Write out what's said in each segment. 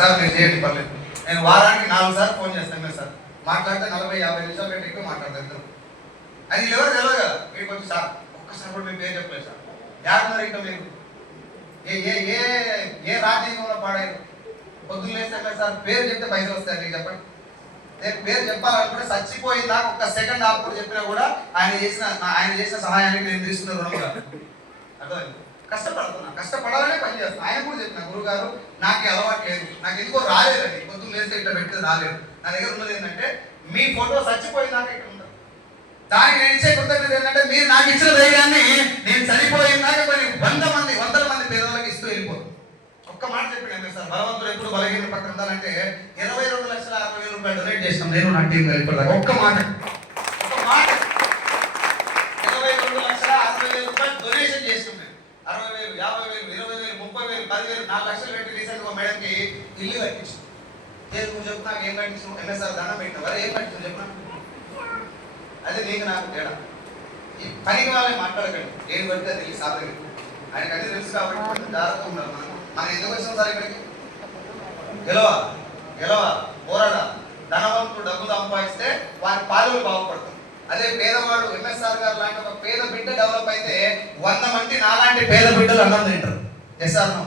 Sir మీరు చేయండి పర్లేదు. నేను వారానికి 4 సార్లు ఫోన్ చేస్తాను సార్. మాట్లాడితే 40-50 నిమిషాల కంటే ఎక్కువ మాట్లాడతారు. అది ఎవరు తెలియదు కదా. మీకు వచ్చి సార్ ఒక్కసారి కూడా మీ పేరు చెప్పలేదు సార్. యాడున్నారు ఇంకా మీరు ఏ ఏ ఏ ఏ రాజ్యాంగంలో పాడారు? పొద్దున్న లేస్తే సార్ పేరు చెప్తే పైసలు వస్తాయి. మీకు చెప్పండి. నేను పేరు చెప్పాలనుకుంటే చచ్చిపోయిందా ఒక్క సెకండ్ ఆపుడు చెప్పినా కూడా ఆయన చేసిన సహాయానికి నేను తీసుకున్న రుణం కాదు. అర్థమైంది? కష్టపడాలనే పని చేస్తాను. ఆయన కూడా చెప్పిన గురువు గారు నాకు అలవాటు లేదు, నాకు ఎందుకో రాలేదండి. పొద్దున్న లేస్తే ఇట్లా పెట్టేది రాలేదు. నా దగ్గర ఉన్నది ఏంటంటే మీ ఫోటో చచ్చిపోయిందాక ఇక్కడ ఉంటారు. దానికి నేను ఇచ్చే కృతజ్ఞత ఏంటంటే మీరు నాకు ఇచ్చిన ధైర్యాన్ని నేను చనిపోయిందాక కొన్ని వందల మంది పేదలకు ఇస్తూ వెళ్ళిపోదు. ఒక్క మాట చెప్పిన సార్, భగవంతుడు ఎప్పుడు బలహీన పక్కన ఉండాలంటే 22,60,000 రూపాయలు డొనేట్ చేస్తాం నేను నా టీం ఇప్పటిదాకా. ఒక్క మాట 22,60,000 రూపాయలు డొనేషన్ చేస్తాం. 60,000, 50,000, 20,000, 30,000, 10,000, 4 లక్షలు పెట్టి రీసెంట్ గా మేడంకి ఇల్లు కట్టించు. నువ్వు చెప్పు నాకు ఏం కట్టించు? ఎంఎస్ఆర్ దండం పెట్టిన వారు ఏం కట్టించు చెప్పిన. అదే నీకు నాకు తేడా. ఈ పనికి వాళ్ళని మాట్లాడకండి. ఏం పడితే తెలియదు సార్ దగ్గర. ఆయనకు అన్ని తెలుసు కాబట్టి కొంచెం జాగ్రత్తగా ఉండాలి. మనం ఎందుకు వచ్చినాం సార్ ఇక్కడికి? గెలవా పోరాడా. ధనవంతుడు డబ్బు సంపాదిస్తే వారి పాలకులు బాగుపడతారు. అదే పేదవాడు ఎంఎస్ఆర్ గారు లాంటి ఒక పేద బిడ్డ డెవలప్ అయితే 100 మంది నాలాంటి పేద బిడ్డలు అన్నం తింటారు. ఎస్ఆర్ నో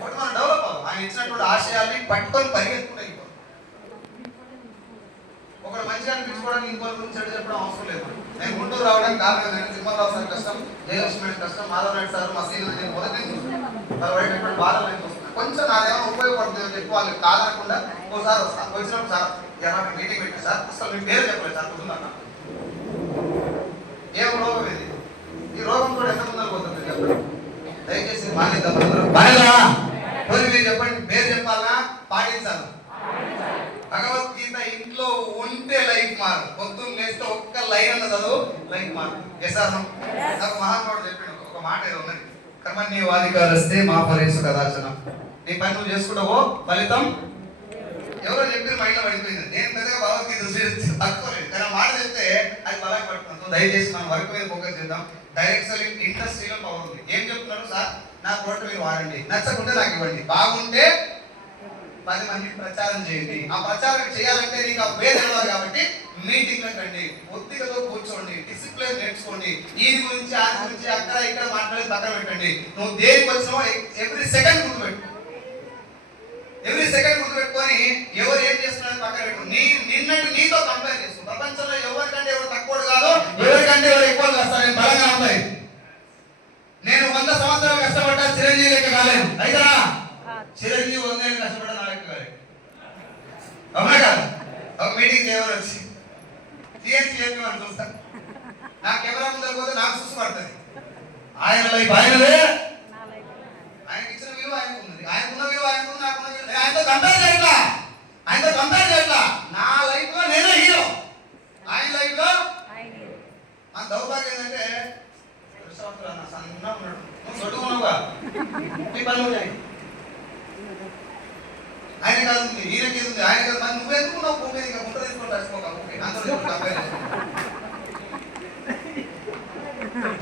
మనం డెవలప్ అవ్వాలి. ఆయన ఇచ్చినటువంటి ఆశయాల్ని పట్టుకొని పరిగెత్తుకుంటే ఒకరు మంచిగా అనిపించుకోవడానికి ఇంకొకరి గురించి చెడు చెప్పడం అవసరం లేదు. నేను గుంటూరు రావడానికి కారణం నేను తిమ్మరావు సార్ కష్టం, జయలక్ష్మి కష్టం, మాధవ్ నాయుడు సార్ మా సీనియర్ నేను మొదటి చూస్తున్నాను. వాళ్ళు పడేటప్పుడు బాధలు నేను చూస్తున్నాను. కొంచెం నాదేమో ఉపయోగపడుతుంది అని చెప్పి వాళ్ళకి కాదనకుండా ఓసారి వస్తాను. వచ్చినప్పుడు సార్ ఎలా మీటింగ్ పెట్టి సార్ అసలు మీ పేరు చెప్పలేదు సార్ కుటుంబం. ఏం రోగం ఇది? ఈ రోగం కూడా ఎంత ముందర పోతుంది చెప్పండి. దయచేసి మానేద్దాం. మీరు చెప్పండి, పేరు చెప్పాలన్నా పాటించాలి. భగవద్గీత ఇంట్లో ఉంటే లైఫ్ మారు. పొద్దున్న లేస్తే ఒక్క లైన్ అన్న చదువు లైఫ్ మారు. ఎసారం నాకు మహాత్ముడు చెప్పాడు ఒక మాట ఏదో ఉన్నది. కర్మణ్యేవాధికారస్తే మా ఫలేషు కదాచన. నీ పని నువ్వు చేసుకుంటావో ఫలితం ఎవరో చెప్పిన మైండ్లో పడిపోయింది. నేను పెద్దగా భగవద్గీత తక్కువలేదు కానీ మాట చెప్తే అది బలంగా పడుతున్నాను. దయచేసి మనం వర్క్ మీద ఫోకస్ చేద్దాం. డైరెక్ట్ సెల్లింగ్ ఇండస్ట్రీలో పవర్ ఉంది. ఏం చెప్తున్నారు సార్? నా ప్రోడక్ట్ మీరు వాడండి, నచ్చకుంటే నాకు ఇవ్వండి, బాగుంటే 10 మందికి ప్రచారం చేయండి. ఆ ప్రచారం చేయాలంటే నీకు ఆ పేరు తెలియదు కాబట్టి మీటింగ్లకు రండి, ఒత్తిడితో కూర్చోండి, డిసిప్లిన్ నేర్చుకోండి. ఈ గురించి ఆ గురించి అక్కడ ఇక్కడ మాట్లాడి పక్కన పెట్టండి. నువ్వు దేనికి వచ్చినావో ఎవ్రీ సెకండ్ గుర్తుపెట్టు. ఎవ్రీ సెకండ్ గుర్తుపెట్టుకొని ఎవరు ఏం చేస్తున్నారో పక్కన పెట్టు. నిన్నటి నీతో కంపేర్ చేస్తూ ప్రపంచంలో ఎవరికంటే ఎవరు తక్కువ కాదు, ఎవరికంటే ఎవరు ఎక్కువ కాస్తారు. నేను బలంగా ఉంటాయి. నేను 100 సంవత్సరాలు కష్టపడ్డా చిరంజీవి లెక్క కాలేదు. అయితే చిరంజీవి 100 ఏళ్ళు కష్టపడ్డా నా లెక్క కాలేదు. అవునా కాదు? ఒక మీటింగ్ ఎవరు వచ్చి టీఎన్సీ చెప్పి మనం చూస్తాను. నా కెమెరా ముందర పోతే నాకు చూసి పడుతుంది. ఆయన లైఫ్ ఆయనదే, ఆయనకి ఇచ్చిన విలువ ఆయనకు ఉన్నది, ఆయనకున్న విలువ ఆయనకు, నాకున్న విలువ. ఆయనతో కంపేర్ చేయట్లా. నా లైఫ్ లో నేనే హీరో, ఆయన లైఫ్ లో మన దౌర్భాగ్యం ఏంటంటే సన్నగా ఉన్నాడు, నువ్వు దొడ్డుకున్నావుగా, నీ పని నువ్వు చేయి. ఆయన కాదు ఉంది, ఈయనకి ఉంది, ఆయన కాదు. మరి నువ్వు ఎందుకున్నావు భూమి మీద? ఇంకా ముందు తీసుకొని రచ్చిపోక అందరూ కంపేర్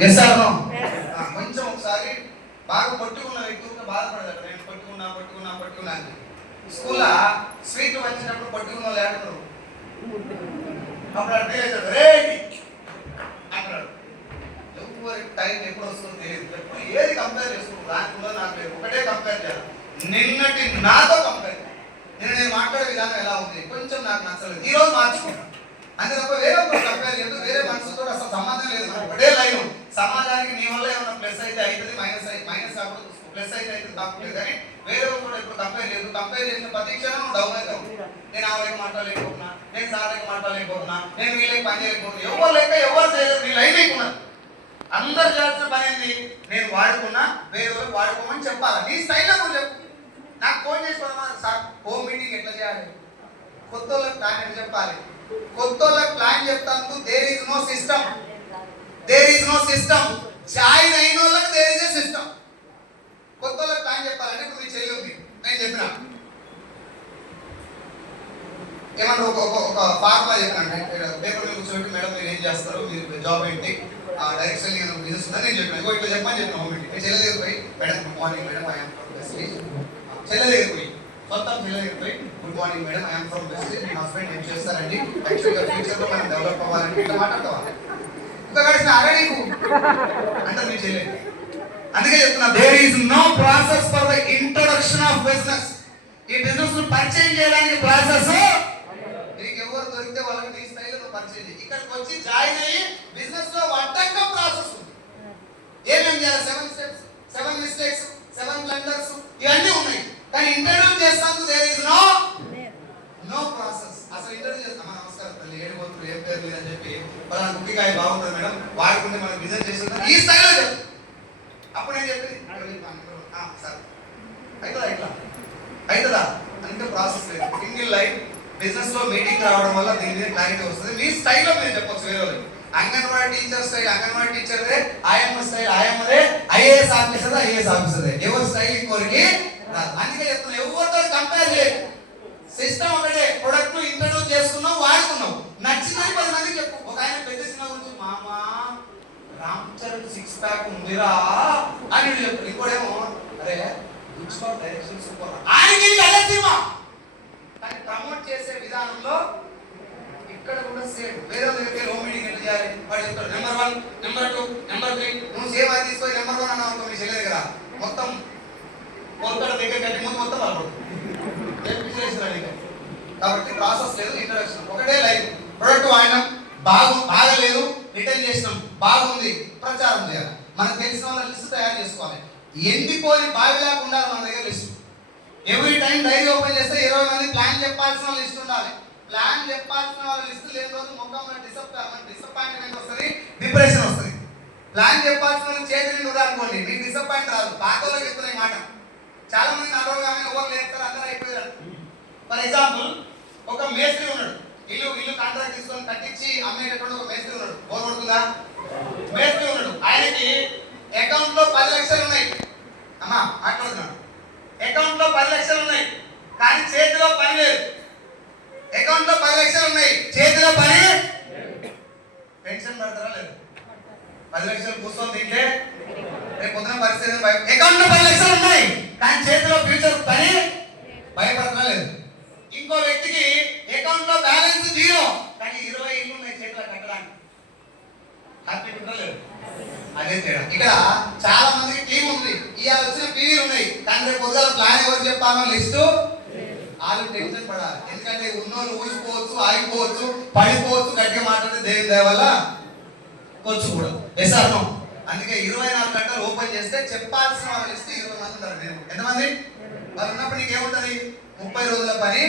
చేస్తాను. కొంచెం ఒకసారి బాగా పట్టుకున్న వ్యక్తులుగా బాధపడతాడు. నేను పట్టుకున్నా అని. స్కూల్లో స్వీట్లు వచ్చినప్పుడు పట్టుకున్న లేకపోతే అప్పుడు అర్థం అంటాడు. ఎవరి టైం ఎప్పుడు వస్తుందో తెలియదు. ఎప్పుడు ఏది కంపేర్ చేసుకుంటారు దానిలో నాకు లేదు. ఒకటే కంపేర్ చేయాలి, నిన్నటి నాతో కంపేర్. నేను మాట్లాడే విధానం ఎలా ఉంది కొంచెం నాకు నచ్చలేదు, ఈ రోజు మార్చుకుంటాను. అంతే తప్ప వేరే కంపేర్ చేయదు. వేరే మనసుతో అసలు సంబంధం లేదు. ఒకటే లైన్. సమాజానికి నీ వల్ల ఏమన్నా ప్లస్ అయితే అవుతుంది, మైనస్ కాకుండా ప్లస్ అయితే తప్పలేదు. కానీ వేరే కూడా ఇప్పుడు కంపేర్ లేదు. కంపేర్ చేసిన ప్రతి క్షణం నువ్వు డౌన్ అవుతావు. నేను ఆ లెక్క మాట్లాడలేకపోతున్నా, నేను సార్ లెక్క మాట్లాడలేకపోతున్నా, నేను వీళ్ళకి పని చేయలేకపోతున్నా. ఎవరు లెక్క ఎవరు చేయలేదు. నీ లైన్ లేకున్నారు. అందరు చేయాల్సిన పని ఏంటి? నేను వాడుకున్నా, వేరే వాళ్ళు వాడుకోమని చెప్పాలి. నీ స్టైల్లో నువ్వు చెప్పు. నాకు ఫోన్ చేసుకోవడం సార్ హోమ్ మీటింగ్ ఎట్లా చేయాలి, కొత్త వాళ్ళకి ప్లాన్ ఎట్లా చెప్పాలి, కొత్త వాళ్ళకి ప్లాన్ చెప్తాను. There is no system. Join అయిన వాళ్ళకి దేర్ ఈజ్ ఏ సిస్టమ్. కొత్త వాళ్ళకి ప్లాన్ చెప్పాలంటే ఇప్పుడు మీ చెల్లి ఉంది, నేను చెప్పిన ఏమన్నా ఒక ఫార్ములా చెప్పాను. పేపర్ మీద కూర్చోబెట్టి మేడం మీరు ఏం చేస్తారు, మీరు జాబ్ ఏంటి, డైరెక్ట్ సెల్లింగ్ బిజినెస్ ఉందని నేను చెప్పాను. ఇట్లా చెప్పని చెప్పిన హోమ్ మీటింగ్. చెల్లె దగ్గర పోయి madam good morning madam I'm చెల్లె దగ్గర పోయి మొత్తం తెలియకపోయి good morning madam I'm from west మీ హస్బెండ్ ఏం చేస్తారండి యాక్చువల్గా ఫ్యూచర్లో మనం డెవలప్ అవ్వాలంటే ఇట్లా మాట్లాడతావా ఇంకా కలిసిన అరే నీకు అంటే మీరు చేయలేదు. అందుకే చెప్తున్నా there is no process for the introduction of business. ఈ బిజినెస్ ను పరిచయం చేయడానికి ప్రాసెస్ నీకు ఎవరు దొరికితే వాళ్ళకి నీ స్టైల్ నువ్వు పరిచయం చేయి. ఇక్కడికి వచ్చి జాయిన్ అయ్యి బిజినెస్ లో వడ్డంగా ప్రాసెస్ ఉంది. ఏమేమి చేయాలి 7 స్టెప్స్ 7 మిస్టేక్స్ 7 బ్లండర్స్ ఇవన్నీ ఉన్నాయి. కానీ ఇంటర్వ్యూ చేస్తాను దేర్ ఈస్ నో ప్రాసెస్. అసలు ఇంటర్వ్యూ చేస్తాం నమస్కారం తల్లి ఏడుపోతులు ఏం పేరు మీద అని చెప్పి వాళ్ళ కుక్కికాయ బాగుంటుంది మేడం వాడుకుంటే మనం బిజినెస్ చేస్తుంటాం ఈ స్టైల్లో చెప్పు. అప్పుడు నేను చెప్పింది సార్ అవుతుందా ఇట్లా అవుతుందా అంటే ప్రాసెస్ లేదు. సింగిల్ లైన్ బిజినెస్ లో మీటింగ్ రావడం వల్ల దీని మీద క్లారిటీ వస్తుంది. మీ స్టైల్లో మీరు చెప్పొచ్చు వేరే వాళ్ళకి. అంగన్వాడీ టీచర్ స్టైల్ అంగన్వాడీ టీచర్దే, ఆయమ్మ స్టైల్ ఆయమ్మదే, ఐఏఎస్ ఆఫీసర్ ఐఏఎస్ ఆఫీసర్దే. ఎవరి స్టైల్ ఇంకోరికి రాదు. అందుకే చెప్తున్నా ఎవరితో కంపేర్ చేయదు. సిస్టమ్ ఒకటే, ప్రొడక్ట్ ఇంట్రడ్యూస్ చేసుకున్నావు వాడుకున్నావు నచ్చిందని 10 మందికి చెప్పు. ఒక ఆయన పెద్ద సినిమా గురించి మామా రామ్ చరణ్ 6 ప్యాక్ ఉందిరా అని చెప్పు. ఇంకోడేమో అరే డైరెక్షన్ సూపర్ ఆయనకి అదే సినిమా. కానీ ప్రమోట్ చేసే విధానంలో ఇక్కడ కూడా సేమ్. వేరే దగ్గరికి లో మీటింగ్ ఎట్లా చేయాలి వాడు చెప్తాడు నెంబర్ 1 నెంబర్ 2 నెంబర్ 3 నువ్వు సేమ్ అది తీసుకొని నెంబర్ 1 అన్నావు అనుకో మీ చెల్లెది కదా మొత్తం కోల్కతా దగ్గర కట్టి ముందు మొత్తం వాళ్ళు కాబట్టి ప్రాసెస్ లేదు. ఇంట్రడక్షన్ ఒకటే లైన్ ప్రొడక్ట్ వాడినాం బాగలేదు రిటర్న్ చేసినాం బాగుంది ప్రచారం చేయాలి. మనకు తెలిసిన వాళ్ళ లిస్ట్ తయారు చేసుకోవాలి. ఎండిపోయి బావి లేకుండా మన దగ్గర list. Every time diary open చేస్తే 20 మంది ప్లాన్ చెప్పాల్సిన లిస్ట్ ఉండాలి. ప్లాన్ చెప్పాల్సిన వాళ్ళ లిస్ట్ లేని రోజు ముఖంలో డిసప్పాయింట్మెంట్ వస్తుంది, డిప్రెషన్ వస్తుంది. ప్లాన్ చెప్పాల్సిన వాళ్ళు చేతి నుండి అనుకోండి మీకు డిసప్పాయింట్ రాదు. పాతలో చెప్తున్న ఈ మాట చాలా మంది నా రోజు కానీ ఎవరు లేస్తారు అందరూ అయిపోయారు. ఫర్ ఎగ్జాంపుల్ ఒక మేస్త్రి ఉన్నాడు, ఇల్లు కాంట్రాక్ట్ తీసుకొని కట్టించి అమ్మేటటువంటి ఒక మేస్త్రి ఉన్నాడు. బోర్ కొడుతుందా? మేస్త్రి ఉన్నాడు, ఆయనకి అకౌంట్ లో 10 లక్షలు ఉన్నాయి. అమ్మా మాట్లాడుతున్నాడు, అకౌంట్ లో 10 లక్షలు ఉన్నాయి కానీ చేతిలో పని లేదు. అకౌంట్ లో 10 లక్షలు ఉన్నాయి చేతిలో పని. పెన్షన్ పడతారా లేదు? 10 లక్షలు కూర్చొని తింటే రేపు పొద్దున పరిస్థితి. అకౌంట్ లో 10 లక్షలు ఉన్నాయి కానీ చేతిలో ఫ్యూచర్ పని భయపడతా లేదు. ఇంకో వ్యక్తికి అకౌంట్ లో బ్యాలెన్స్ 0 కానీ 20 ఇల్లు ఉన్నాయి చేతిలో కట్టడానికి. హ్యాపీ లేదు? అదే తేడా. ఇక్కడ చాలా మందికి టీం ఉంది, ఇవాళ వచ్చిన టీవీలు ఉన్నాయి కానీ రేపు పొద్దున ప్లాన్ ఎవరు చెప్పాలో లిస్టు వాళ్ళు టెన్షన్ పడాలి. ఎందుకంటే ఉన్నోళ్ళు ఊసిపోవచ్చు, ఆగిపోవచ్చు, పడిపోవచ్చు. గట్టిగా మాట్లాడితే దేవుని దయ వల్ల వచ్చు కూడా ఎస్ఆర్నో. అందుకే 24 గంటలు ఓపెన్ చేస్తే చెప్పాల్సిన వాళ్ళ లిస్ట్ 20 మంది ఉంటారు. నేను ఎంతమంది వాళ్ళు ఉన్నప్పుడు నీకు ఏముంటుంది? 30 రోజుల పని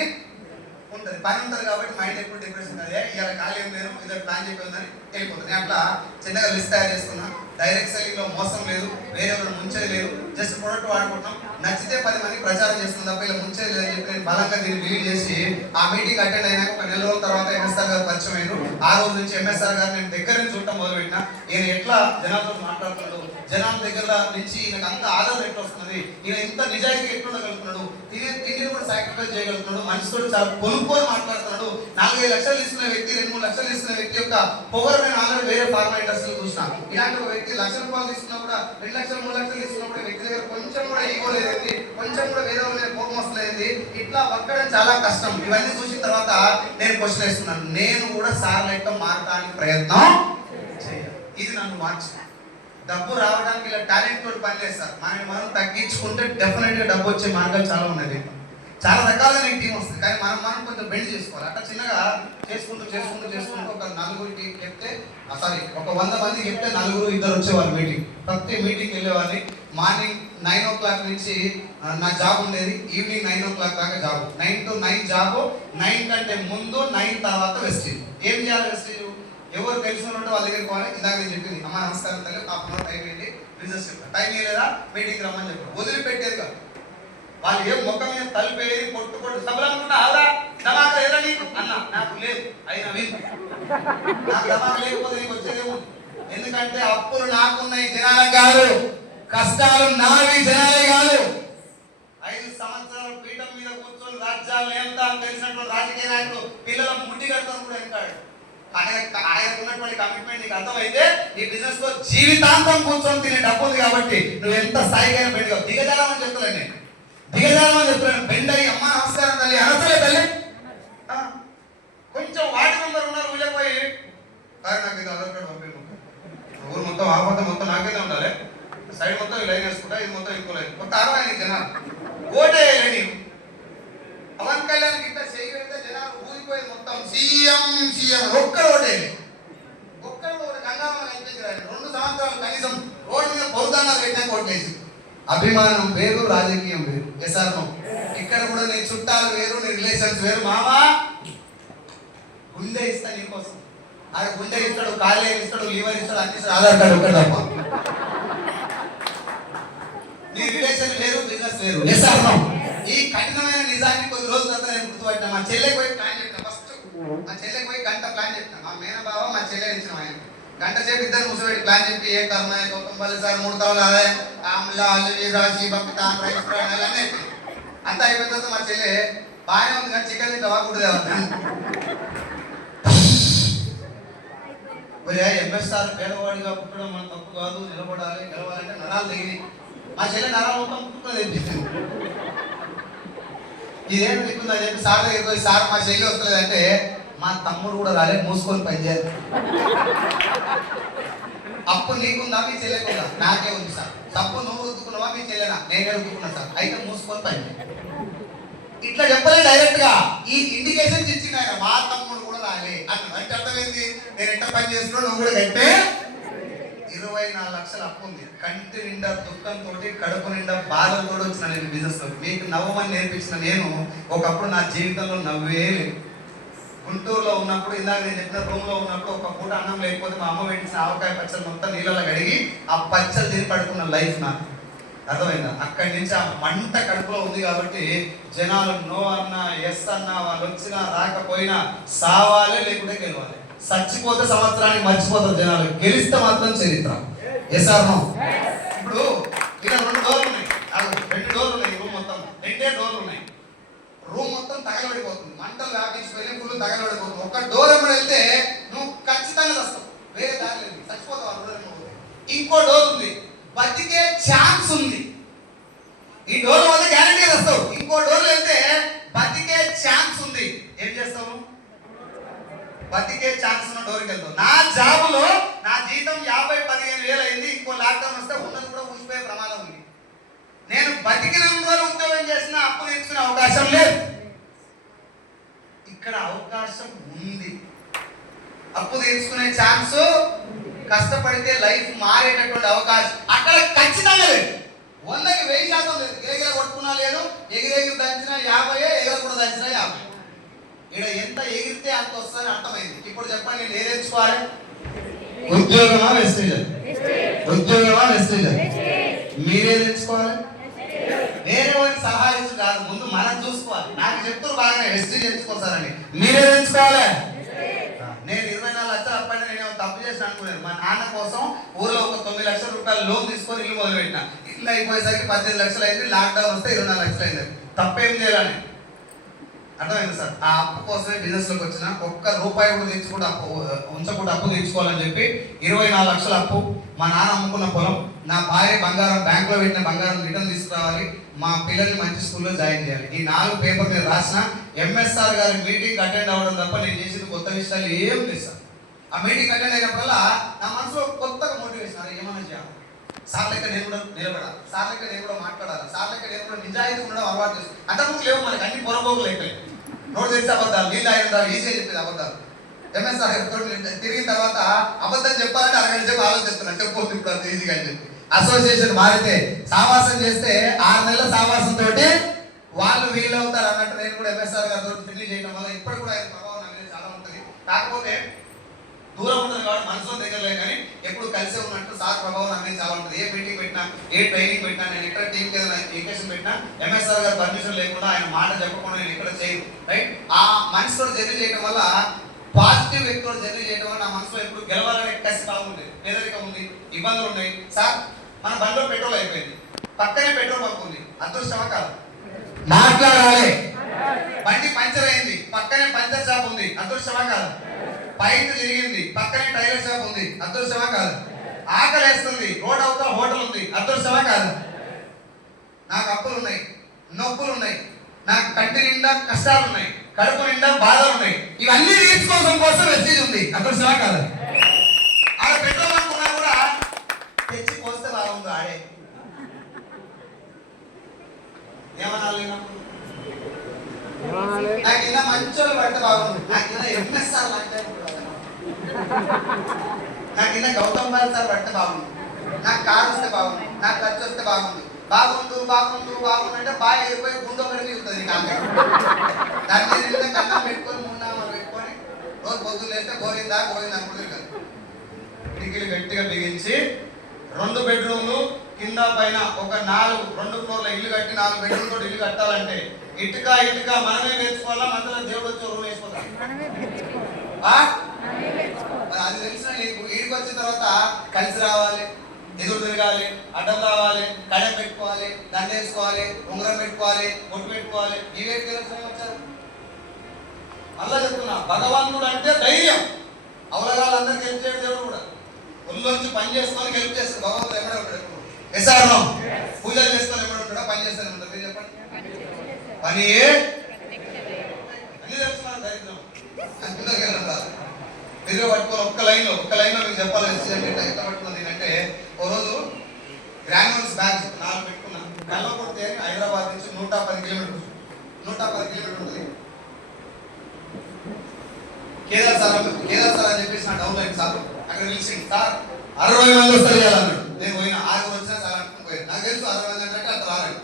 ఉంటుంది. పని ఉంటుంది కాబట్టి మైండ్ ఎప్పుడు డిప్రెషన్ అదే ఇవాళ ఖాళీ ఏం లేదు ఇద్దరు ప్లాన్ చెప్పేదని వెళ్ళిపోతుంది. అట్లా చిన్నగా లిస్ట్ తయారు చేసుకున్నా. డైరెక్ట్ సెల్లింగ్ లో మోసం లేదు, వేరే వాళ్ళు ముంచేది లేదు. జస్ట్ ప్రొడక్ట్ వాడుకుంటాం, నచ్చితే 10 మంది ప్రచారం చేస్తుంది తప్ప ఇలా ముంచేది లేదని చెప్పి నేను బలంగా దీన్ని బిలీవ్ చేసి ఆ మీటింగ్ అటెండ్ అయినాక ఒక 4 రోజుల తర్వాత ఎంఎస్ఆర్ గారు పరిచయం అయ్యారు. ఆ రోజు నుంచి ఎంఎస్ఆర్ గారు నేను దగ్గర నుంచి చూడటం మొదలుపెట్టిన. ఈయన ఎట్లా జనాలతో మాట్లాడుతున్నాడు, జనాల దగ్గర నుంచి ఈయనకు అంత ఆదరణ ఎట్లా వస్తున్నది, ఈయన ఇంత నిజాయితీగా ఎట్లుండగలుగుతున్నాడు, తిండిని కూడా సాక్రిఫైస్ చేయగలుగుతున్నాడు, మనిషితో చాలా కొనుక్కొని మాట్లాడుతున్నాడు. 4-5 లక్షలు తీసుకునే వ్యక్తి 2-3 లక్షలు తీసుకునే వ్యక్తి యొక్క పొగరు నేను ఆల్రెడీ వేరే ఫార్మా ఇండస్ట్రీలో చూసిన. ఇలాంటి ఒక వ్యక్తి 1 లక్ష రూపాయలు తీసుకున్నా కూడా 2 లక్షలు 3 లక్షలు తీసుకున్నప్పుడు వ్యక్తి దగ్గర కొంచెం కూడా ఈగో లేదండి, కొంచెం కూడా వేరే వాళ్ళ కోపం వస్తలేదండి. ఇట్లా బతకడం చాలా కష్టం. ఇవన్నీ చూసిన తర్వాత నేను క్వశ్చన్ వేస్తున్నాను, నేను కూడా సార్ లెక్క మారడానికి ప్రయత్నం చేయాలి. ఇది నన్ను మార్చింది. డబ్బు రావడానికి ఇలా టాలెంట్ తోటి పని లేదు సార్. మనం తగ్గించుకుంటే డెఫినెట్ గా డబ్బు వచ్చే మార్గాలు చాలా ఉన్నాయి. చాలా రకాలుగా నీకు టీం వస్తుంది కానీ మనం కొంచెం బెండ్ చేసుకోవాలి. అట్లా చిన్నగా చేసుకుంటూ ఒక 4గురికి చెప్తే ఒక 100 మందికి చెప్తే 4-2 వచ్చేవాళ్ళు మీటింగ్. ప్రతి మీటింగ్ వెళ్ళేవాళ్ళని. మార్నింగ్ 9 o'clock నుంచి నా జాబ్ ఉండేది, ఈవినింగ్ 9 o'clock దాకా జాబ్. 9 to 9 job. 9 కంటే ముందు 9 తర్వాత వెస్టేజ్. ఏం చేయాలి వెస్టేజ్? ఎవరు తెలిసినట్టు వాళ్ళ దగ్గరికి పోవాలి. ఇందాక నేను చెప్పింది అమ్మ నమస్కారం తల్లి హాఫ్ టైం ఏంటి బిజినెస్ చెప్తాను, టైం ఇవ్వలేదా మీటింగ్ రమ్మని చెప్పారు. వదిలిపెట్టేది కాదు. వాళ్ళు ఏం ముఖం మీద తలిపేది కొట్టు సభలనుకుంటా ఆవిడ దమాక లేదా నీకు అన్న నాకు లేదు అయినా విన్ నాకు దమాక లేకపోతే నీకు వచ్చేదేమో. ఎందుకంటే అప్పులు నాకున్నాయి జనాలకు కాదు, కష్టాలు నావి జనాలే కాదు. 5 సంవత్సరాలు పీఠం మీద కూర్చొని రాజ్యాలు ఎంత తెలిసినటువంటి రాజకీయ నాయకులు పిల్లల ముట్టి కడతాను కూడా వెళ్తాడు. ఆయనకున్నటువంటి కమిట్మెంట్ నీకు అర్థమైతే ఈ బిజినెస్ లో జీవితాంతం కూర్చొని తినే డబ్బు ఉంది కాబట్టి నువ్వు ఎంత స్థాయికైనా పెట్టుకో. దిగజాలని చెప్తలే నేను. దిగజారమని చెప్తున్నాను. బెండ్ అయ్యి అమ్మ నమస్కారం తల్లి అనసలే తల్లి. కొంచెం వార్డు మెంబర్ ఉన్నారు వీళ్ళపోయి నాకు ఇది ఆధార్ కార్డు పంపి ఊరు మొత్తం ఆపద మొత్తం నాకేదే ఉండాలి. సైడ్ మొత్తం లైన్ వేసుకుంటా, ఇది మొత్తం ఇంకో లైన్ మొత్తం 60 జనాలు ఓటే నేను పవన్ కళ్యాణ్ గిట్ట చేయి పెడితే జనాలు ఊరిపోయి మొత్తం సీఎం సీఎం ఒక్కడు ఓటేయాలి. ఒక్కడు ఒకటి గంగామ కనిపించారు. 2 సంవత్సరాలు కనీసం రోడ్డు మీద పొరుదానాలు పెట్టాక ఓట్లేసి. అభిమానం వేరు, రాజకీయం వేరు. ఎస్ఆర్ ఇక్కడ కూడా నీ చుట్టాలు వేరు, నీ రిలేషన్స్ వేరు. మామా గుండె ఇస్తా నీకోసం. ఆడ గుండె ఇస్తాడు, కాలే ఇస్తాడు, లివర్ ఇస్తాడు, అన్ని ఇస్తాడు. ఆధార్ కార్డు ఒక్కడు తప్ప. నీ రిలేషన్ వేరు, బిజినెస్ వేరు. ఎస్ఆర్ ఈ కఠినమైన నిజాన్ని కొద్ది రోజుల తర్వాత నేను గుర్తుపట్టినా. మా చెల్లెకి పోయి ప్లాన్ చెప్పిన. ఫస్ట్ మా చెల్లెకి పోయి గంట ప్లాన్ చెప్పిన. మా మేనబావ మా చెల్లె ఇచ్చిన ఆయన గంట సేపు ఇద్దరు ముసబెట్టి ప్లాన్ చెప్పి ఏ కర్మ కొత్తంపల్లి సార్ 3 తవలు ఆదాయం ఆమ్లా అల్లి రాశి భక్తి తామ్రైస్ ప్రాణాలన్నీ అయిపోయింది. అంతా అయిపోయిన తర్వాత మా చెల్లె బాగానే ఉంది కానీ చికెన్ తింటావా కుడదేవా ఎంఎస్ఆర్ పేదవాడిగా పుట్టడం మన తప్పు కాదు, నిలబడాలి గెలవాలంటే నరాలు దిగి మా చెల్లె నరాలు మొత్తం పుట్టుకుని తెప్పించింది. ఇదేం దిక్కుందని చెప్పి సార్ దగ్గరికి పోయి సార్ మా చెల్లి వస్తలేదంటే మా తమ్ముడు కూడా రాలేదు, మూసుకొని పనిచేయాలి. అప్పు నీకుందా మీ చెల్లెకుందా? నాకే ఉంది సార్. తప్పు నువ్వు రుద్దుకున్నావా మీ చెల్లెనా? నేనే రుద్దుకున్నా సార్. అయితే మూసుకొని పనిచేయాలి. ఇట్లా చెప్పలే డైరెక్ట్ గా ఈ ఇండికేషన్స్ ఇచ్చింది ఆయన. మా తమ్ముడు కూడా రాలే అన్న అంటే అర్థమైంది. నేను ఎట్లా పని చేస్తున్నావు నువ్వు కూడా కట్టే. 24 లక్షల అప్పు ఉంది. కంటి నిండా దుఃఖంతో కడుపు నిండా బాధలతో వచ్చిన నేను బిజినెస్ లో. మీకు నవ్వమని నేర్పించిన నేను ఒకప్పుడు నా జీవితంలో నవ్వే లేదు. గుంటూరులో ఉన్నప్పుడు ఇందాక నేను చెప్పిన రూమ్ లో ఉన్నప్పుడు ఒక పూట అన్నం లేకపోతే మా అమ్మ పెట్టిన ఆవకాయ పచ్చలు మొత్తం నీళ్ళలో కడిగి ఆ పచ్చలు తిని పడుకున్న లైఫ్ నాకు అర్థమైందా. అక్కడి నుంచి ఆ మంట కడుపులో ఉంది కాబట్టి జనాలు నో అన్నా ఎస్ అన్నా వాళ్ళు వచ్చినా రాకపోయినా సావాలే లేకుంటే గెలవాలి. చచ్చిపోతే సంవత్సరానికి మర్చిపోతారు జనాలు, గెలిస్తే మాత్రం చరిత్ర. Yes or no. ఇప్పుడు ఇలా 2 డోర్లు ఉన్నాయి, 2 డోర్లు ఉన్నాయి. రూమ్ మొత్తం 2 డోర్లు ఉన్నాయి. రూమ్ మొత్తం తగలబడిపోతుంది, మంటలు వ్యాపించిపోయి ఫుల్ తగలబడిపోతుంది. ఒక డోర్ ఎప్పుడు వెళ్తే నువ్వు ఖచ్చితంగా వస్తావు, వేరే దారి లేదు, చచ్చిపోతావు. ఆ డోర్ ఇంకో డోర్ ఉంది, బతికే ఛాన్స్ ఉంది. ఈ డోర్ వల్ల గ్యారెంటీ వస్తావు. ఇంకో డోర్ వెళ్తే బతికే ఛాన్స్ ఉంది. ఏం చేస్తావు? బతికే ఛాన్స్ ఉన్న డోర్కి వెళ్తావు. నా జాబులో నా జీతం 50-15 వేలు అయింది. ఇంకో లాక్డౌన్ వస్తే ఉన్నది కూడా ఊసిపోయే ప్రమాదం ఉంది. నేను బతికిన రోజులు ఉద్యోగం చేసిన అప్పు తీర్చుకునే అవకాశం లేదు. ఇక్కడ అవకాశం ఉంది. అప్పు తీర్చుకునే ఛాన్స్, కష్టపడితే లైఫ్ మారేటటువంటి అవకాశం అక్కడ ఖచ్చితంగా లేదు. 100కి 1000% లేదు. గిరగిర కొట్టుకున్నా లేదు, ఎగిరెగిరి దంచినా 50, ఎగరకుండా దంచినా 50. ఇక్కడ ఎంత ఎగిరితే అంత వస్తుందని అర్థమైంది. ఇప్పుడు చెప్పండి, నేను ఏది ఎంచుకోవాలి? ఉద్యోగమా వెస్టేజ్? ఉద్యోగమా వెస్టేజ్? మీరేది ఎంచుకోవాలి? వేరే వారికి సహాయం కాదు, ముందు మనం చూసుకోవాలి. నాకు చెప్తారు బాగానే వెస్టేజ్ ఎంచుకోసారని. మీరేది ఎంచుకోవాలి? నేను 24 లక్షలు అప్పటి నేను తప్పు చేసిన అనుకున్నాను. మా నాన్న కోసం ఊర్లో ఒక 9 లక్షల రూపాయలు లోన్ తీసుకొని ఇల్లు మొదలుపెట్టిన. ఇల్లు అయిపోయేసరికి 18 లక్షలు అయింది. లాక్డౌన్ వస్తే 24 లక్షలు అయింది. తప్పేం చేయాలని అర్థమైంది సార్. ఆ అప్పు కోసమే బిజినెస్ లోకి వచ్చిన. ఒక్క రూపాయి కూడా తెచ్చుకుంటే అప్పు ఉంచకుండా అప్పు తెచ్చుకోవాలని చెప్పి 24 లక్షల అప్పు. మా నాన్న అమ్ముకున్న పొలం, నా భార్య బంగారం, బ్యాంకులో పెట్టిన బంగారం రిటర్న్ తీసుకురావాలి, మా పిల్లల్ని మంచి స్కూల్లో జాయిన్ చేయాలి. ఈ 4 పేపర్ మీద రాసిన. ఎంఎస్ఆర్ గారి మీటింగ్ అటెండ్ అవ్వడం తప్ప నేను చేసిన కొత్త విషయాలు ఏం లేదు సార్. ఆ మీటింగ్ అటెండ్ అయినప్పుడల్లా నా మనసులో కొత్తగా మోటివేషన్, అది ఏమన్నా చేయాలి, సార్ లెక్క నేను కూడా నిలబడాలి, సార్ లెక్క నేను కూడా మాట్లాడాలి, సార్ లెక్క నేను కూడా నిజాయితీ ఉండడం అలవాటు చేస్తాను. అంతకుముందు లేవు మనకి, అన్ని పొరపోకులు అయిపోయాయి. నోటు తెలిసి అబద్ధాలు, నీళ్ళు అయిన ఈజీగా చెప్పేది అబద్ధాలు. ఎంఎస్ఆర్ తిరిగిన తర్వాత అబద్ధం చెప్పాలంటే 1 గంట సేపు ఆలోచిస్తున్నాను, చెప్పొద్దు ఇప్పుడు అంత ఈజీగా అని చెప్పి. అసోసియేషన్ మారితే సావాసం చేస్తే 6 నెలల సావాసంతో వాళ్ళు వీళ్ళు అవుతారు అన్నట్టు నేను కూడా ఎంఎస్ఆర్ గారితో పెళ్లి చేయడం వల్ల ఇప్పుడు కూడా ఆయన ప్రభావం అనేది చాలా ఉంటుంది. కాకపోతే దూరం ఉంటుంది కాబట్టి మనసులో దగ్గర లేదు, కానీ ఎప్పుడు కలిసే ఉన్నట్టు సార్ ప్రభావం అనేది చాలా ఉంటుంది. ఏ మీటింగ్ పెట్టినా, ఏ ట్రైనింగ్ పెట్టినా, నేను ఎక్కడ టీంకి ఏదైనా ఎడ్యుకేషన్ పెట్టినా ఎంఎస్ఆర్ గారు పర్మిషన్ లేకుండా, ఆయన మాట చెప్పకుండా నేను ఎక్కడ చేయను. రైట్. ఆ మనసులో జర్నీ చేయడం వల్ల, పాజిటివ్ వ్యక్తితో జర్నీ చేయడం వల్ల నా మనసులో ఎప్పుడు గెలవాలనే కసి బాగుంది. పేదరికం ఉంది, ఇబ్బందులు ఉన్నాయి. సార్ మన బండిలో పెట్రోల్ అయిపోయింది, పక్కనే పెట్రోల్ పంప్ ఉంది, అదృష్టమా కాదు? మాట్లాడాలి. బండి పంచర్ అయింది, పక్కనే పంచర్ షాప్ ఉంది, అదృష్టమా కాదు? పైపు తిరిగింది, పక్కనే టైలర్ షాప్ ఉంది, అదృష్టమా కాదు? ఆకలి వేస్తుంది, రోడ్ అవుతా హోటల్ ఉంది, అదృష్టమా కాదు? నాకు అప్పులు ఉన్నాయి, నొప్పులు ఉన్నాయి, నాకు కంటి నిండా కష్టాలు ఉన్నాయి, కడుపు నిండా బాధలు ఉన్నాయి, ఇవన్నీ తీర్చుకోవడం కోసం వెస్టేజ్ ఉంది. అక్కడ సినిమా కాదు, ఆడ పెట్రోల్ అనుకున్నా కూడా తెచ్చి పోస్తే బాగుంది. ఆడే ఏమనాలి, నాకు ఇలా మంచోళ్ళు పడితే బాగుంది, నాకు ఇలా ఎంఎస్ఆర్ అంటే నాకు ఇలా గౌతమ్ బాల్ సార్ పడితే బాగుంది, నాకు కారు వస్తే బాగుంది, నాకు ఖర్చు వస్తే బాగుంది. బాగుండు బాగుండు బాగుండు అంటే బాగా అయిపోయి గుండె ఒకటి మిగులుతుంది. కాదు దాని మీద కన్నం పెట్టుకొని మూడునామాలు పెట్టుకొని రోజు పొద్దున్న లేస్తే గోవిందా గోవింద అనుకుంటుంది కదా. కిటికీలు గట్టిగా బిగించి 2 బెడ్రూమ్లు కింద పైన ఒక 2 ఫ్లోర్ల ఇల్లు కట్టి 4 బెడ్రూమ్ తోటి ఇల్లు కట్టాలంటే ఇటుక మనమే వేసుకోవాలా, మధ్యలో దేవుడు వచ్చి రూమ్ వేసుకోవాలి. అది తెలిసిన నీకు ఈడికి వచ్చిన తర్వాత కలిసి రావాలి, ఎదురు తిరగాలి, అడ్డం రావాలి, కడెం పెట్టుకోవాలి, దండ వేసుకోవాలి, ఉంగరం పెట్టుకోవాలి, బొట్టు పెట్టుకోవాలి. ఇవేటి తెలిసిన వచ్చారు. అలా చెప్తున్నా, భగవంతుడు అంటే ధైర్యం. అవలగాళ్ళందరికీ హెల్ప్ చేయడం దేవుడు కూడా ఒళ్ళొంచి పని చేసుకొని హెల్ప్ చేస్తారు. భగవంతుడు ఎక్కడ ఉంటాడు? ఎసారణం పూజలు చేసుకొని ఎక్కడ ఉంటాడో పని చేస్తాను ఉంటారు. మీరు చెప్పండి, పని అన్ని తెలుస్తున్నారు. దరిద్రం ఎదురు పట్టుకొని ఒక్క లైన్లో మీకు చెప్పాలి. ఎట్లా పట్టుకుంది అంటే, ఓ రోజు గ్రాన్యూల్స్ బ్యాగ్స్ 4 పెట్టుకున్నాను. కల్లకుర్తి అని హైదరాబాద్ నుంచి 110 కిలోమీటర్లు ఉంటుంది. కేదార్ సార్ అని చెప్పేసి నా డౌన్ లైన్ సార్ అక్కడ పిలిచింది. సార్ 60 మంది వస్తారు చేయాలన్నాడు. నేను పోయినా 6 వచ్చినా సార్ అనుకుని పోయాను. నాకు తెలుసు 60 మంది అంటే అంత రాలేదు.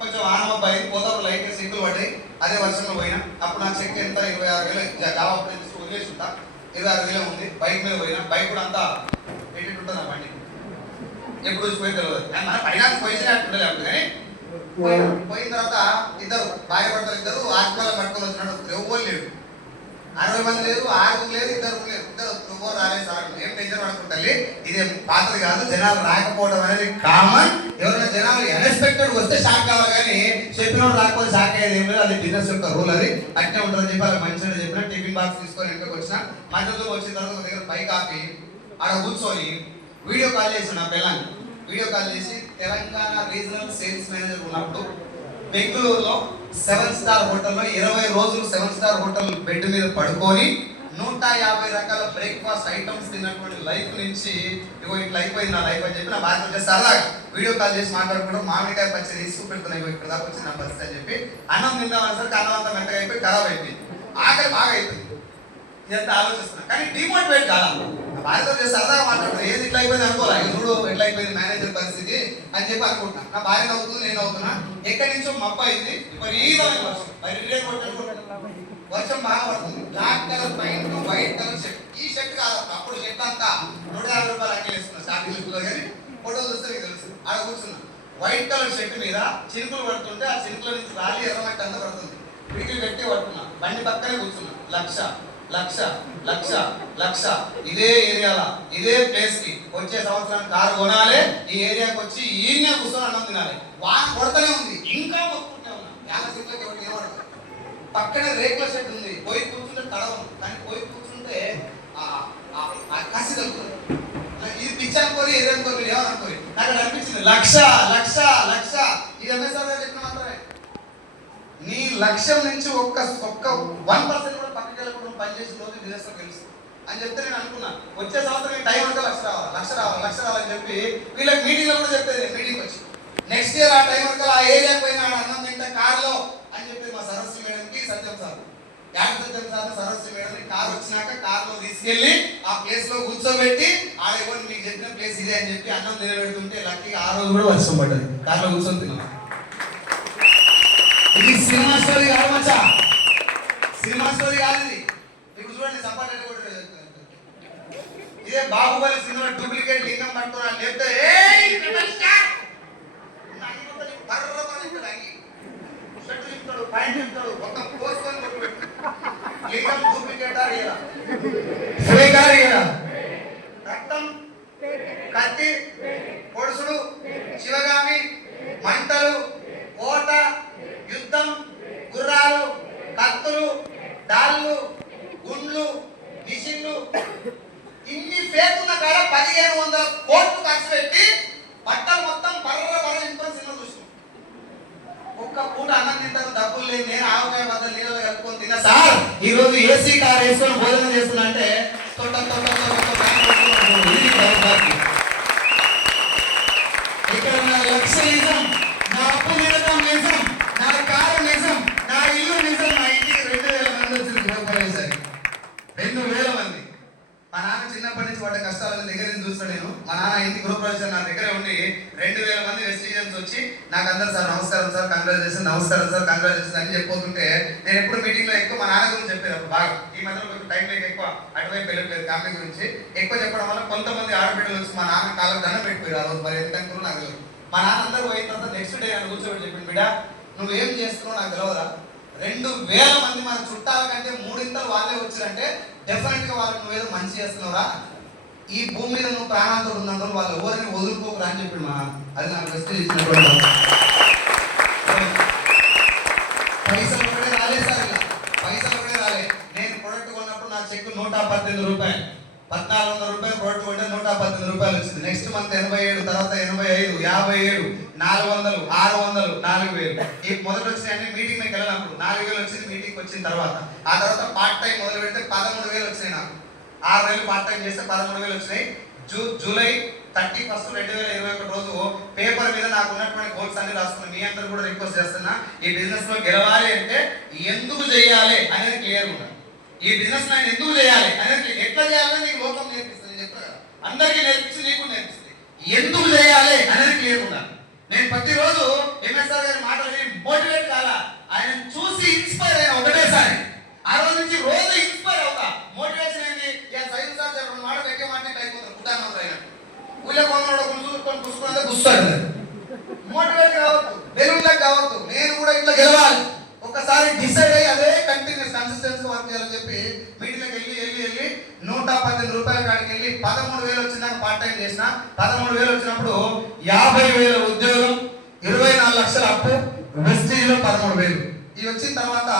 కొంచెం ఆనమబ్బాయి పోతాడు, లైట్ సింకులు పడ్డాయి. అదే వర్షంలో పోయినా. అప్పుడు నాకు చెక్ ఎంత 26,000 జాబ్ వదిలేసి ఉంటా. 26,000 ఉంది. బైక్ మీద పోయినా. బైక్ కూడా అంతా ఎడిట్ ఉంటుంది. నా బండి ఎప్పుడు చూసిపోయి తెలియదు. మన పైన పోయినట్టుండలే కానీ పోయిన తర్వాత ఇద్దరు భార్య భర్తలు ఇద్దరు ఆత్మల పట్టుకొని వచ్చినాడు. ఎవ్వరు లేడు, 60 మంది లేదు, 6 లేదు, 2 లేదు. నువ్వు రాలేదు సార్, ఏం టెన్షన్ పడుకుంటాలి. ఇదే పాత్రది కాదు. జనాలు రాకపోవడం అనేది కామన్. ఎవరైనా జనాలు అన్ఎక్స్పెక్టెడ్ వస్తే షాక్ కావాలి, కానీ చెప్పినోడు రాకపోతే షాక్ అయ్యేది ఏం లేదు. అది బిజినెస్ యొక్క రూల్. అది అట్నే ఉంటుందని చెప్పి అలా మంచిగా చెప్పిన. టిఫిన్ బాక్స్ తీసుకొని ఇంటికి వచ్చిన. మధ్యలో వచ్చిన తర్వాత ఒక దగ్గర బైక్ ఆపి ఆడ కూర్చొని వీడియో కాల్ చేసి నా పిల్లని వీడియో కాల్ చేసి తెలంగాణ రీజనల్ సేల్స్ మేనేజర్ ఉన్నప్పుడు బెంగళూరులో 7 స్టార్ హోటల్లో 20 రోజులు 7 స్టార్ హోటల్ బెడ్ మీద పడుకొని 150 రకాల బ్రేక్ఫాస్ట్ ఐటమ్స్ తిన్నటువంటి లైఫ్ నుంచి ఇగో ఇట్లా అయిపోయింది నా లైఫ్ అని చెప్పి నా భార్య వచ్చే సరదాగా వీడియో కాల్ చేసి మాట్లాడుకుంటూ మామిడికాయ పచ్చడి తీసుకు పెడుతున్నాయి. ఇగో ఇక్కడ దాకా వచ్చింది నా పరిస్థితి అని చెప్పి అన్నం తిందామనేసరికి అన్నం అంతా మెత్తగా అయిపోయి ఖరాబ్ అయిపోయింది. ఆకలి బాగా అయిపోయింది. ఇదంతా ఆలోచిస్తున్నా, కానీ డిమోటివేట్ కాదా. భార్యతో చేసి సరదాగా మాట్లాడుతున్నా. ఏది ఇట్లా అయిపోయింది అనుకోలే, చూడు ఎట్లా అయిపోయింది మేనేజర్ పరిస్థితి అని చెప్పి అనుకుంటున్నా. నా భార్య అవుతుంది, నేను అవుతున్నా. ఎక్కడి నుంచో మబ్బ అయింది. విపరీతమైన వర్షం, వర్షం బాగా పడుతుంది. Black colour pant, white colour shirt. ఈ షర్ట్ కాదు, అప్పుడు షర్ట్ అంతా 150 రూపాయలు అక్కడ వేసుకున్నా స్టార్టింగ్ లో. కానీ ఫోటో చూస్తే మీకు తెలుసు. ఆడ కూర్చున్నా. వైట్ కలర్ షర్ట్ మీద చినుకులు పడుతుంటే ఆ చినుకుల నుంచి రాలి ఎర్రమట్టి అంతా పడుతుంది. పిడికిలు పెట్టి పడుతున్నా. బండి పక్కనే కూర్చున్నా. లక్ష లక్ష లక్ష లక్ష ఇదే ఏరియాలో ఇదే ప్లేస్ కి వచ్చే సంవత్సరానికి కారు కొనాలి. ఈ ఏరియాకి వచ్చి ఈయనే కూర్చొని అన్నం తినాలి. వాన కొడతనే ఉంది, ఇంకా మొత్తుకుంటే ఉన్నా. సీట్లకి ఎవరికి ఏమడదు. పక్కనే రేకుల షెడ్ ఉంది. పోయి కూర్చుంటే తడవను, కానీ పోయి కూర్చుంటే కసి తగ్గుతుంది. ఇది పిచ్చి అనుకోని ఏది అనుకోని ఏమనుకోని నాకు అనిపించింది. లక్ష లక్ష లక్ష ఇది ఎంఎస్ఆర్ గారు చెప్పిన మాత్రమే. నీ లక్ష్యం నుంచి ఒక్క 1% కూడా పక్కకి వెళ్ళకుండా పనిచేసిన రోజు బిజినెస్ లో తెలుసు అని చెప్తే నేను అనుకున్నా. వచ్చే సంవత్సరం టైం అంటే లక్ష రావాలని చెప్పి వీళ్ళకి మీటింగ్ లో కూడా చెప్పేది. మీటింగ్ వచ్చి నెక్స్ట్ ఇయర్ ఆ టైం వరకు ఆ ఏరియాకి పోయిన అన్నం తింటే కార్లో అని చెప్పి మా సరస్వతి మేడంకి సత్యం సార్ సరస్వతి మేడం కార్ వచ్చినాక కార్లో తీసుకెళ్లి ఆ ప్లేస్ లో కూర్చోబెట్టి ఆడ ఇవ్వండి మీకు చెప్పిన ప్లేస్ ఇదే అని చెప్పి అన్నం నిలబెడుతుంటే లక్కీగా ఆ రోజు కూడా వర్షం పడ్డది. కార్లో కూర్చొని తిన్నాం. ఇది సినిమా స్టోరీ కాదు మచ్చా, సినిమా స్టోరీ కాదు ఇది. మీకు చూడండి సపోర్ట్ అంటే కూడా ఇదే బాహుబలి సినిమా డూప్లికేట్ లింగం పట్టుకున్నా లేకపోతే లింగం డూప్లికేట్ రక్తం కత్తి పొడుసుడు శివగామి మంటలు ఓట యుద్ధం గుర్రాలు కత్తులు డాళ్ళు గుండ్లు మిషన్లు ఇన్ని పేరున్న కాడ 1500 కోట్లు ఖర్చు పెట్టి బట్టలు మొత్తం బర్ర ఇంకొని సినిమా చూసినాం. లేదు, నేను ఆవకాయ బద్దలు నీళ్ళలో కలుపుకొని తిన్నా సార్. ఈ రోజు ఏసీ కార్ వేసుకొని భోజనం చేస్తున్నా అంటే ఇక్కడ నా లక్ష్య నిజం, నా అప్పు నిజం నిజం, నా కారు నిజం, నా ఇల్లు నిజం. మా ఇంటికి 2000 మంది వచ్చింది గృహప్రవేశానికి. 2000 మంది. మా నాన్న చిన్నప్పటి నుంచి వాటి కష్టాలను దగ్గర నుంచి చూస్తాను నేను. మా నాన్న ఇంటి గృహప్రవేశం నా దగ్గరే ఉండి 2000 మంది రెసిడెంట్స్ వచ్చి నాకు అందరు సార్ నమస్కారం సార్, కంగ్రాచులేషన్, నమస్కారం సార్, కంగ్రాచులేషన్ అని చెప్పిపోతుంటే నేను ఎప్పుడు మీటింగ్ లో ఎక్కువ మా నాన్న గురించి చెప్పేది బాగా. ఈ మధ్యలో కొంచెం టైం లేక ఎక్కువ అటువైపు వెళ్ళట్లేదు ఫ్యామిలీ గురించి ఎక్కువ చెప్పడం వల్ల కొంతమంది ఆడబిడ్డలు వచ్చి మా నాన్న కాళ్ళకు దండం పెట్టిపోయారు. ఆ రోజు మరి ఎందుకంటారో నాకు తెలియదు. మా నాన్న అందరూ పోయిన తర్వాత నెక్స్ట్ డే నన్ను కూర్చోబెట్టి చెప్పింది, బిడ్డ నువ్వేం చేస్తున్నావు నాకు తెలియదురా, 2000 మంది మన చుట్టాల కంటే 3 వాళ్ళే వచ్చారంటే డెఫినెట్ గా వాళ్ళకి నువ్వేదో మంచి చేస్తున్నావురా. ఈ భూమి మీద నువ్వు ప్రాణాలతో ఉన్నందుకు వాళ్ళు ఎవరిని వదులుకోకరా అని చెప్పి మా అది నాకు మెసేజ్ ఇచ్చినటువంటి పైసలు ఒకటే రాలేదు సార్. ఇలా పైసలు ఒకటే రాలే. నేను ప్రొడక్ట్ కొన్నప్పుడు నా చెక్ 118 రూపాయలు, 1400 రూపాయలు ప్రొడక్ట్ కొంటే 118 రూపాయలు వచ్చింది. నెక్స్ట్ మంత్ 87, తర్వాత 85, 57, 400, 600, 4000. ఈ మొదటి వచ్చినాయని మీటింగ్ మీకు వెళ్ళినప్పుడు 4000 వచ్చింది. మీటింగ్ వచ్చిన తర్వాత ఆ తర్వాత పార్ట్ టైం మొదలు పెడితే 13000 వచ్చినాయి. నాకు 6 నెలలు పార్ట్ టైం చేస్తే 13000 వచ్చినాయి. జూలై 31, 2021 రోజు పేపర్ మీద నాకు ఉన్నటువంటి గోల్స్ అన్ని రాసుకున్నాను. మీ అందరూ కూడా రిక్వెస్ట్ చేస్తున్నా, ఈ బిజినెస్ లో గెలవాలి అంటే ఎందుకు చేయాలి అనేది క్లియర్ ఉండాలి. ఈ బిజినెస్ నేను ఎందుకు చేయాలి అనేది ఎట్లా చేయాలని నీకు లోకం నేర్పిస్తుంది. నేను చెప్తా కదా, అందరికీ నేర్పిస్తుంది, నీకు నేర్పిస్తుంది. ఎందుకు చేయాలి అనేది క్లియర్ ఉండాలి. నేను ప్రతిరోజు ఎంఎస్ఆర్ గారి మాటలు మోటివేట్ కాలా, ఆయన చూసి ఇన్స్పైర్ అయినా ఒకటేసారి. ఆ రోజు నుంచి రోజు ఇన్స్పైర్ అవుతా. మోటివేషన్ ఏంటి? సైన్స్ సార్ 2 మాటలు ఎక్కే మాట అయిపోతారు. కుటానంలో అయినా ఊళ్ళో కొన్నాడు చూసుకొని కూర్చుకున్నా కూర్చోడు. మోటివేట్ కావద్దు, బెలూన్లకు కావద్దు. నేను కూడా ఇట్లా గెలవాలి ఒకసారి డిసైడ్ అయ్యి అదే కంటిన్యూస్ కన్సిస్టెన్సీ వర్క్ చేయాలని చెప్పి మీటింగ్కి వెళ్ళి 118 రూపాయల కాడికి వెళ్ళి 13,000 వచ్చిందాక పార్ట్ టైం చేసిన. 13,000 వచ్చినప్పుడు 50,000 ఉద్యోగం, 24 లక్షల అప్పు, వెస్టీజ్ లో 13,000. ఇవి వచ్చిన తర్వాత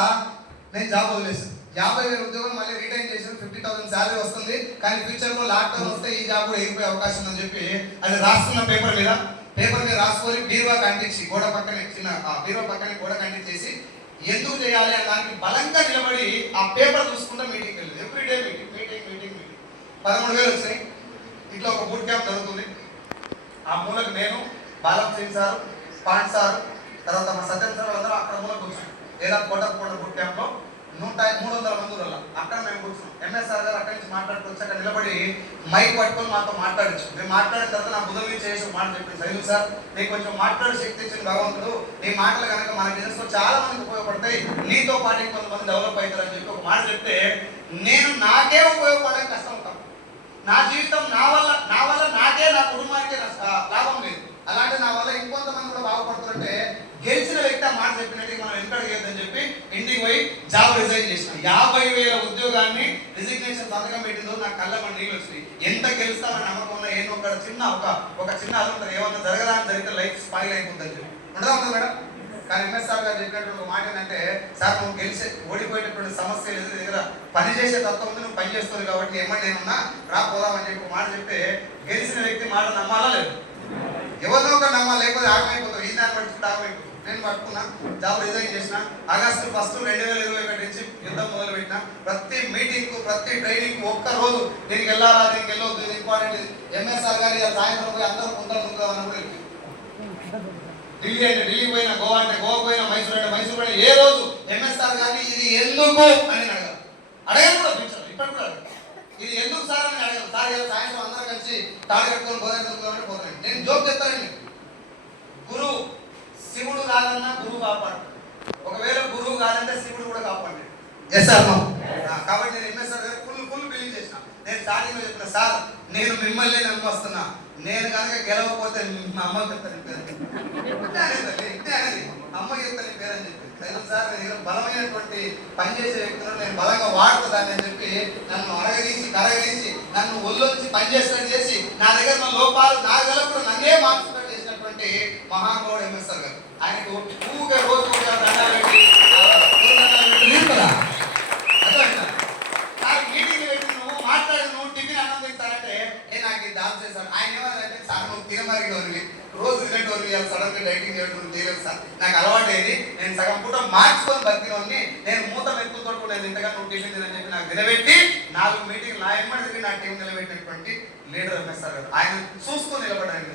నేను జాబ్ వదిలేసాను. 50,000 ఉద్యోగం మళ్ళీ రిటైన్ చేసి 50,000 శాలరీ వస్తుంది. కానీ ఫ్యూచర్ లో లాక్డౌన్ వస్తే ఈ జాబ్ కూడా ఎగిపోయే అవకాశం ఉందని చెప్పి అది రాస్తున్న పేపర్ మీద రాసుకొని బీరువా కంటించి గోడ పక్కనే చిన్న బీరువా పక్కనే గోడ కంటించేసి ఎందుకు చేయాలి అని దానికి బలంగా నిలబడి ఆ పేపర్ చూసుకుంటా మీటింగ్ వెళ్ళింది. ఎవ్రీడే మీటింగ్ 13,000 వచ్చినాయి. ఇట్లా ఒక బూట్ క్యాంప్ జరుగుతుంది. ఆ మూలకు నేను, బాలం సింగ్ సార్, పాండ్ సార్, తర్వాత మా సత్యం సార్ అందరూ అక్కడ మూలకు కూర్చున్నాం. లేదా కోట బూట్ క్యాంప్ లో 300 మంది వల్ల అక్కడ మేము కూర్చున్నాం. ఎంఎస్ఆర్ గారు అక్కడి నుంచి మాట్లాడుతూ వచ్చాక నిలబడి మైక్ పట్టుకొని మాతో మాట్లాడచ్చు. మేము మాట్లాడిన తర్వాత నా బుధం చేసి ఒక మాట చెప్పింది, సైదు సార్ నీకు కొంచెం మాట్లాడే శక్తి ఇచ్చిన భగవంతుడు, నీ మాటలు కనుక మన బిజినెస్ లో చాలా మందికి ఉపయోగపడతాయి, నీతో పాటు కొంతమంది డెవలప్ అవుతారని చెప్పి ఒక మాట చెప్తే నేను నాకే ఉపయోగపడడానికి కష్టం ఉంటాను. నా జీవితం నా వల్ల నాకే, నా కుటుంబానికే లాభం లేదు. అలాంటి నా వల్ల ఇంకొంతమంది కూడా బాగుపడుతుంటే గెలిచిన వ్యక్తి ఆ మాట చెప్పినట్టు మనం వెనకడగేద్దని చెప్పి ఇంటికి పోయి జాబ్ రిజైన్ చేసిన. 50,000 ఉద్యోగాన్ని రిజిగ్నేషన్ సంతకం పెట్టిందో నాకు కళ్ళ మన నీళ్ళు వచ్చినాయి. ఎంత గెలుస్తామని నమ్మకంలో ఏదో ఒక చిన్న అది ఉంటుంది, ఏమన్నా జరగడానికి జరిగితే లైఫ్ స్పాయిల్ అయిపోతుందని చెప్పి ఉండదా ఉంటుంది మేడం. కానీ ఎంఎస్ఆర్ గారు చెప్పినటువంటి ఒక మాట ఏంటంటే, సార్ నువ్వు ఓడిపోయేటటువంటి సమస్య లేదు, దగ్గర పని చేసే తత్వం ఉంది, నువ్వు పని చేస్తుంది కాబట్టి ఏమన్నా నేనున్నా రాపోదామని చెప్పి ఒక మాట చెప్తే గెలిచిన వ్యక్తి మాట నమ్మాలా లేదు? ఎవరినో ఒక నమ్మాలి, లేకపోతే ఆగమైపోతావు. ఈ దాన్ని పట్టుకుంటే ఆగమైపోతావు. నేను పట్టుకున్నా, జాబ్ రిజైన్ చేసిన. ఆగస్టు 1, 2021 నుంచి యుద్ధం మొదలు పెట్టిన. ప్రతి మీటింగ్ ప్రతి ట్రైనింగ్ ఒక్క రోజు దీనికి వెళ్ళాలా, దీనికి వెళ్ళొద్దు, ఇది ఇంపార్టెంట్. ఎంఎస్ఆర్ గారి సాయంత్రం పోయి అందరూ ముందర అన్నప్పుడు ఢిల్లీ అంటే ఢిల్లీ పోయినా, గోవా అంటే గోవా పోయినా, మైసూర్ అంటే మైసూర్ పోయినా, ఏ రోజు ఎంఎస్ఆర్ గారిని ఇది ఎందుకు అని అడగను కూడా పిలిచారు. ఇప్పటి కూడా ఇది ఎందుకు సార్ అని అడగదు. సార్ సాయంత్రం అందరూ కలిసి తాడు కట్టుకొని పోతాను పోతాను. నేను జోక్ చెప్తానండి, గురువు శివుడు కాదన్నా గురువు కాపాడు, ఒకవేళ గురువు కాదంటే శివుడు కూడా కాపాడు. ఎస్ సార్ కాబట్టి నేను ఎంఎస్ఆర్ గారు ఫుల్ బిలీవ్ చేసిన. నేను స్టార్టింగ్ చెప్పిన, సార్ నేను మిమ్మల్ని నమ్మొస్తున్నా, నేను కనుక గెలవకపోతే మా అమ్మకి చెప్తాను పేరు అనేది అమ్మకి చెప్తాను పేరు అని చెప్పి. సార్ నేను బలమైనటువంటి పనిచేసే వ్యక్తులను నేను బలంగా వాడుతుందని అని చెప్పి నన్ను కరగదీసి నన్ను ఒళ్ళొంచి పనిచేసినట్టు చేసి నా దగ్గర ఉన్న లోపాలు నా గెలప్పుడు నన్నే మార్చుకున్నట్టు చేసినటువంటి మహానుభావుడు ఎంఎస్ఆర్ గారు. ఆయనకు ఊరికే రోజు దండాలు పెట్టి మీటింగ్ పెట్టి నువ్వు మాట్లాడి నువ్వు టిఫిన్ అన్నం తింటారంటే నేను నాకు ఇది దాని చేశాను. ఆయన ఏమన్నారంటే, సార్ నువ్వు తినమరిగి వదిలి రోజు తినేటి వదిలి సడన్ గా డైటింగ్ చేయడం చేయలేదు సార్, నాకు అలవాటు అయింది, నేను సగం పూట మార్చుకొని నేను మూత మెతుకులతో నేను ఇంతగా నువ్వు టిఫిన్ తినని చెప్పి నాకు నిలబెట్టి 4 మీటింగ్ నా ఎమ్మడి తిరిగి నా టీం నిలబెట్టినటువంటి లీడర్ ఎంఎస్ఆర్ గారు. ఆయన చూస్తూ నిలబడ్డారు.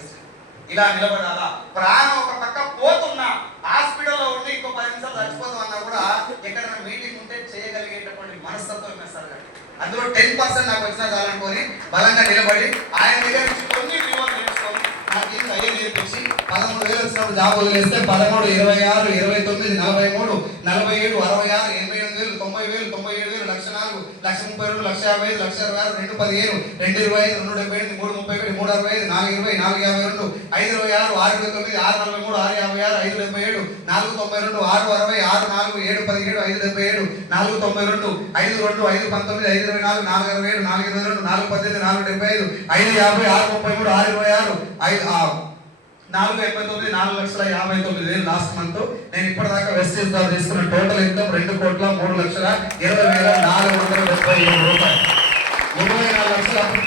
ఇలా నిలబడాలా? ప్రాణం ఒక పక్క పోతున్నా, హాస్పిటల్లో ఉండి ఇంకో 10 నిమిషాలు చచ్చిపోతాం అన్నా కూడా ఎక్కడైనా మీటింగ్ ఉంటే చేయగలిగేటటువంటి మనస్తత్వం ఎంఎస్ఆర్ గారు. అందులో 10% నాకు వచ్చినా చాలనుకొని బలంగా నిలబడి ఆయన దగ్గర నుంచి కొన్ని విలువలు నేర్చుకొని నాకు ఇంత అయ్యే నేర్పించి 13,000 వచ్చినప్పుడు జాబ్ వదిలేస్తే 13, 26, 29, 43, 47, 66, 88,000, 90,000, 97,000, 1,04,000, 1,32,000, 1,50,000, 1,26,000, 2,15, 2,25, 2,75, 3,35, 3,65, 4,20, 4,52, 5,26, 6,29, 6,43, 6,56, 5,77, 4,92, 6,60, 6,4, 7,17, 5,77, 4,92, 5,2, 5,19, 5,24, 4,27, 4,22, 4,18, 4,75, 5,50, 6,33, 6,26, 4,89, 4,59,000 లాస్ట్ మంత్. నేను ఇప్పటిదాకా వెస్టేజ్ ద్వారా తీసుకున్న టోటల్ ఇన్కమ్ 2,03,20,477 రూపాయలు. 24 లక్షలు అప్పుడు